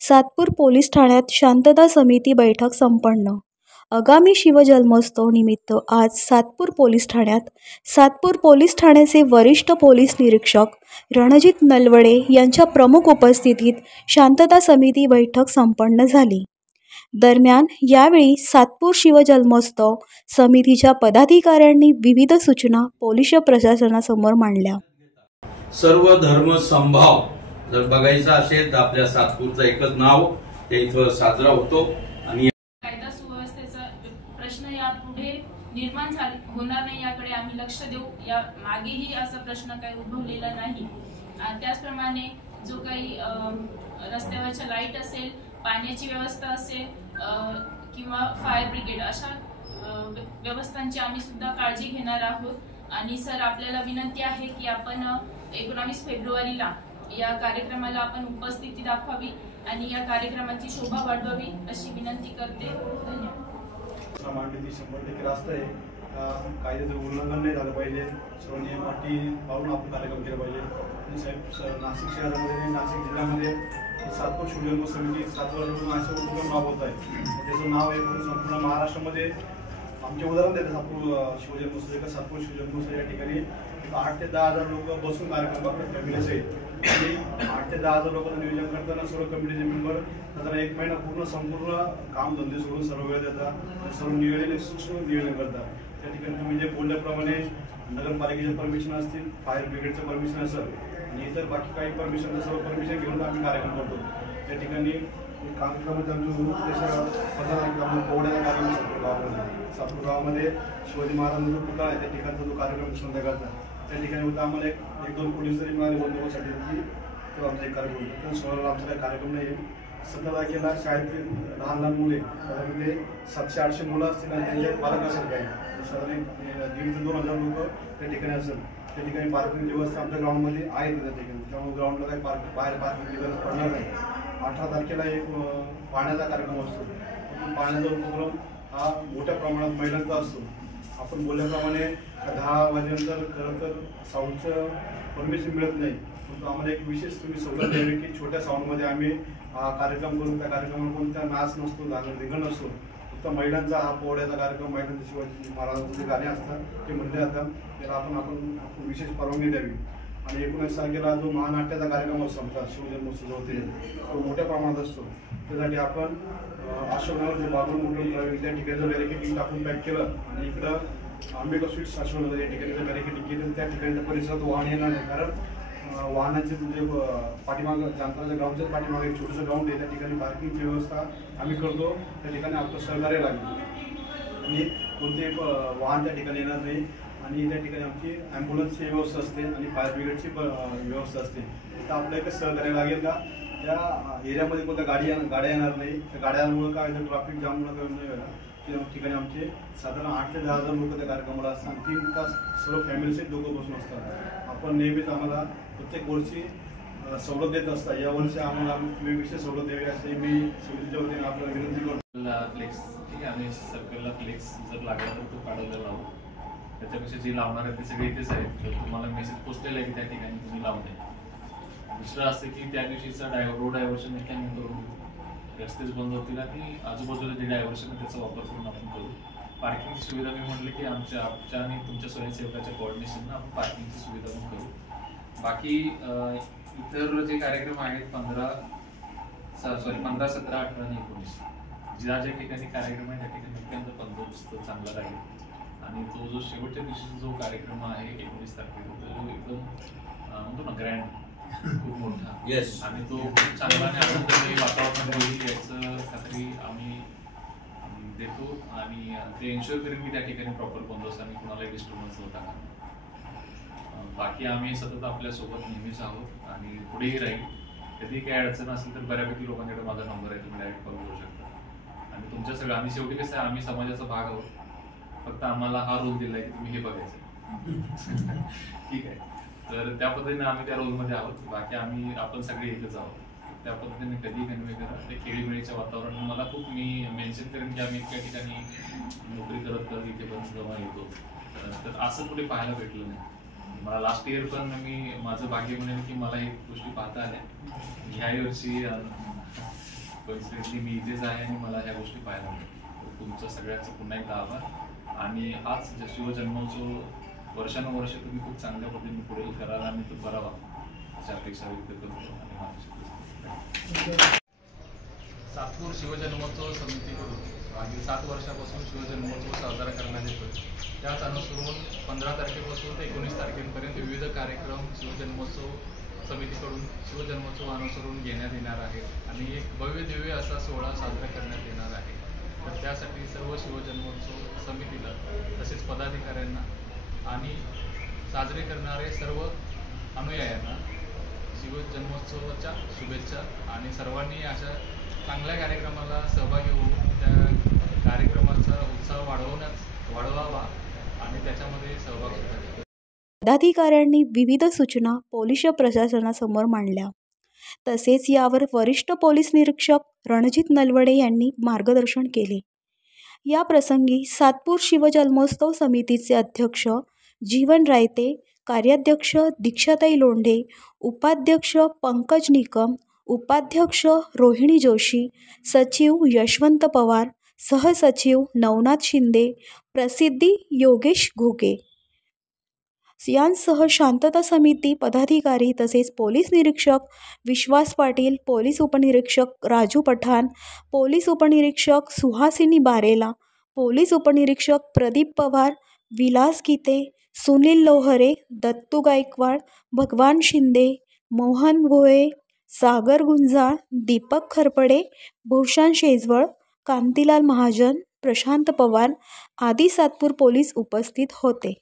Satpur police ठाण्यात शांतता समिती बैठक संपन्न। आगामी शिवजन्मोत्सव निमित्त आज सातपूर पोलीस ठाण्याचे वरिष्ठ पोलीस निरीक्षक रणजित नलवडे यांच्या प्रमुख उपस्थितीत शांतता समिती बैठक संपन्न झाली। दरम्यान यावेळी सातपूर शिवजन्मोत्सव समितीच्या पदाधिकाऱ्यांनी विविध सूचना पोलीस प्रशासनासमोर मांडल्या। सर्व धर्म समभाव जर बघायचा असेल तर आपल्या सातपूरचं एकच नाव ते इथं साजरा होतो आणि कायदा सुव्यवस्थेचा प्रश्न यापुढे निर्माण होणार नाही याकडे आम्ही लक्ष देऊ। या मागेही असा प्रश्न काही उद्भवलेला नाही। त्याचप्रमाणे जो काही रस्त्यावरच्या लाईट असेल, पाण्याची व्यवस्था असेल किंवा फायर ब्रिगेड अशा व्यवस्थांची आम्ही सुद्धा काळजी घेणार आहोत। आणि सर, आपल्याला विनंती आहे की आपण 19 फेब्रुवारीला या कार्यक्रमाला आपण उपस्थिती दाखवावी आणि या कार्यक्रमाची शोभा वाढवावी अशी विनंती करते। धन्यवाद। मांडणी 100% रास्त आहे। कायद्याचं उल्लंघन नाही झालं पाहिजे। सर्व नियम अटी पाळून आपण कार्यक्रम केला पाहिजे। आणि साहेब, नाशिक शहरामध्ये नाशिक जिल्ह्यामध्ये सातपूर शिवजन्म समिती 7 वर्षापासून असे उपक्रम राबवत आहे। त्याचं नाव आहे संपूर्ण महाराष्ट्रामध्ये आमचे उदाहरण देतात। सातपूर शिवजन्मोत्सव या ठिकाणी 8 ते 10 हजार लोक बसून कार्यक्रम करतात फॅमिली सहित। आणि 8 ते 10 हजार लोकांचं नियोजन करताना सर्व कमिटीचे मेंबर साधारण 1 महिना पूर्ण संपूर्ण काम धंदे सोडून सर्व वेळ देतात, सर्व नियोजन करतात। त्या ठिकाणी तुम्ही जे बोलल्याप्रमाणे नगरपालिकेचे परमिशन असतील, फायर ब्रिगेडचं परमिशन असेल आणि इतर बाकी काही परमिशन सर्व परमिशन घेऊन आम्ही कार्यक्रम करतो। त्या ठिकाणी कार्यक्रमामध्ये आमचं 15 तारखेला पोहण्याचा कार्यक्रम सातपूर गावामध्ये शिवाजी महाराजांचा जो पुतळा आहे त्या ठिकाणचा जो कार्यक्रम संध्याकाळचा त्या ठिकाणी होता। आम्हाला एक दोन पोलीस जरी मिळाले बंदोबस्तासाठी की तो आमचा एक कार्यक्रम होता। तर शहराला आमचा काही कार्यक्रम नाही आहे। 17 तारखेला शाळेतील लहान मुले साधारण 700-800 मुलं असतील आणि त्यांचे पालक असेल काही साधारण 1,500 ते 2,000 लोक त्या ठिकाणी असेल। त्या ठिकाणी पार्किंग व्यवस्था आमच्या ग्राउंडमध्ये आहे त्या ठिकाणी, त्यामुळे ग्राउंडला काही बाहेर पार्किंगची गरज पडणार नाही। 18 तारखेला एक पाण्याचा कार्यक्रम असतो। पाण्याचा उपक्रम हा मोठ्या प्रमाणात महिलांचा असतो। आपण बोलल्याप्रमाणे 10 वाजेनंतर खरं तर साऊंडचं परमिशन मिळत नाही, परंतु आम्हाला एक विशेष तुम्ही सवलत द्यावी की छोट्या साऊंडमध्ये आम्ही हा कार्यक्रम करून त्या कार्यक्रमाला कोणता नाच नसतो, रिंगण नसतो, फक्त महिलांचा हा पोहण्याचा कार्यक्रम, महिलांचे शिवाजी महाराजांचे जे गाणे असतात ते म्हणले जातात, त्याला आपण विशेष परवानगी द्यावी। आणि 19 तारखेला जो महानाट्याचा कार्यक्रम असतो आमचा शिवजन्मोत्सव होते तो मोठ्या प्रमाणात असतो। त्यासाठी आपण अशोकनगर जे बाबूल मोटर त्या ठिकाणी बॅरिकेडिंग टाकून पॅक केलं आणि इकडं आंबेडकर स्वीट्स अशोकनगर या ठिकाणी बॅरिकेडिंग केलं, त्या ठिकाणी परिसरात वाहन येणार नाही। कारण वाहनांचे म्हणजे पाठीमागं जामतानाच्या ग्राउंडच्याच पाठीमागे एक छोटंसं ग्राउंड आहे, त्या ठिकाणी पार्किंगची व्यवस्था आम्ही करतो। त्या ठिकाणी आपलं सहकार्य लागेल आणि कोणतेही वाहन त्या ठिकाणी येणार नाही। आणि त्या ठिकाणी आमची ॲम्ब्युलन्सची व्यवस्था असते आणि फायर ब्रिगेडची व्यवस्था असते। तर आपलं एकच सहकार्य लागेल का त्या एरियामध्ये कोणत्या गाड्या येणार नाही, त्या गाड्यांमुळे काय तर ट्रॅफिक जाममुळे काय नाही व्हायला। त्या ठिकाणी आमचे साधारण 8 ते 10 हजार लोक त्या कार्यक्रमाला असतात। 3 तास सर्व फॅमिलीचे लोक बसून असतात। आपण नेहमीच आम्हाला प्रत्येक वर्षी सवलत देत असता। या वर्षी आम्हाला विशेष सवलत द्यावी असे मी समितीच्या वतीने आपल्याला विनंती करतो। फ्लेक्स ठीक आहे, आम्ही सर्कलला फ्लेक्स जर लागला तर तो काढायला लावू। त्याच्यापेक्षा जे लावणार आहेत ते सगळे इथेच आहेत, तर तुम्हाला मेसेज पोचलेला आहे की त्या ठिकाणी तुम्ही लावून द्या। दुसरं असं की त्या दिवशीचा रोड डायव्हर्शन कमी करून रस्तेच बंद होतील आणि आजूबाजूला जे डायव्हर्शन आहे त्याचा वापर करून आपण करू। पार्किंगची सुविधा मी म्हटलं की आमच्या आणि तुमच्या स्वयंसेवकाच्या कोऑर्डिनेशननं आपण पार्किंगची सुविधा पण करू। बाकी इतर जे कार्यक्रम आहेत 15, 17, 18 आणि 19 ज्या ठिकाणी कार्यक्रम आहे त्या ठिकाणी अत्यंत बंदोबस्त चांगला राहील। आणि तो जो शेवटच्या दिवशीचा जो कार्यक्रम आहे 19 तारखेला तो एकदम म्हणतो ना ग्रँड, खूप मोठा आणि तो खूप चांगला आणि आनंददायी वातावरण होईल याचं खात्री आम्ही देतो। आणि ते एन्श्युअर करेन की त्या ठिकाणी प्रॉपर बंदोबस्त आणि कुणालाही डिस्टर्बन्स होता का। बाकी आम्ही सतत आपल्यासोबत नेहमीच आहोत आणि पुढेही राहील। कधी काही अडचण असेल तर बऱ्यापैकी लोकांकडे माझा नंबर आहे, तुम्ही डायरेक्ट कॉल करू शकता। आणि तुमच्या सगळं आणि शेवटी कसं आहे, आम्ही समाजाचा भाग आहोत, फक्त आम्हाला हा रोल दिलाय की तुम्ही हे बघायचं ठीक आहे। तर त्या पद्धतीने आम्ही त्या रोलमध्ये आहोत। बाकी आपण सगळे एकच आहोत, त्या पद्धतीने कधी कन्वे करा। ते खेळीमेळीचं वातावरण मला खूप मी मेन्शन करेन की आम्ही इतक्या ठिकाणी नोकरी करत इथे पण जेव्हा येतो तर असं कुठे पाहायला भेटलं नाही। मला लास्ट इयर पण माझं भाग्य म्हणेन की मला एक गोष्टी पाहता आल्या। ह्या वर्षी कोइन्सिडेंटली मी इथेच आहे आणि मला ह्या गोष्टी पाहायला मिळतात. तर तुमचं सगळ्यांचं पुन्हा एकदा आभार आणि हाच शिवजन्मोत्सव वर्षानुवर्ष तुम्ही खूप चांगल्या पद्धतीने पुढे कराल आणि तो करावा अशा अपेक्षा व्यक्त करतो आणि माझ्याशी सातपूर शिवजन्मोत्सव समितीकडून मागील 7 वर्षापासून शिवजन्मोत्सव साजरा करण्यात येतो. त्याच अनुसरून 15 तारखेपासून ते 19 तारखेपर्यंत विविध कार्यक्रम शिवजन्मोत्सव समितीकडून शिवजन्मोत्सव अनुसरून घेण्यात येणार आहेत आणि एक भव्य दिव्य असा सोहळा साजरा करण्यात येणार आहे. तर त्यासाठी सर्व शिवजन्मोत्सव समितीला तसेच पदाधिकाऱ्यांना आणि साजरे करणारे सर्व अनुयायांना शिवजन्मोत्सवाच्या शुभेच्छा आणि सर्वांनी अशा चांगल्या कार्यक्रमाला सहभागी होऊन त्या कार्यक्रमाचा उत्साह वाढवावा आणि त्याच्यामध्ये सहभाग घ्यावा. पदाधिकाऱ्यांनी विविध सूचना पोलीस प्रशासनासमोर मांडल्या. तसेच यावर वरिष्ठ पोलीस निरीक्षक रणजित नलवडे यांनी मार्गदर्शन केले. या प्रसंगी सातपूर शिवजन्मोत्सव समितीचे अध्यक्ष जीवन रायते, कार्याध्यक्ष दीक्षाताई लोंढे, उपाध्यक्ष पंकज निकम, उपाध्यक्ष रोहिणी जोशी, सचिव यशवंत पवार, सहसचिव नवनाथ शिंदे, प्रसिद्धी योगेश घोगे यांसह शांतता समिती पदाधिकारी तसेच पोलीस निरीक्षक विश्वास पाटील, पोलीस उपनिरीक्षक राजू पठाण, पोलीस उपनिरीक्षक सुहासिनी बारेला, पोलीस उपनिरीक्षक प्रदीप पवार, विलास गीते, सुनील लोहरे, दत्तू गायकवाड, भगवान शिंदे, मोहन भोये, सागर गुंजाळ, दीपक खरपडे, भूषण शेजवळ, कांतीलाल महाजन, प्रशांत पवार आदी सातपूर पोलीस उपस्थित होते.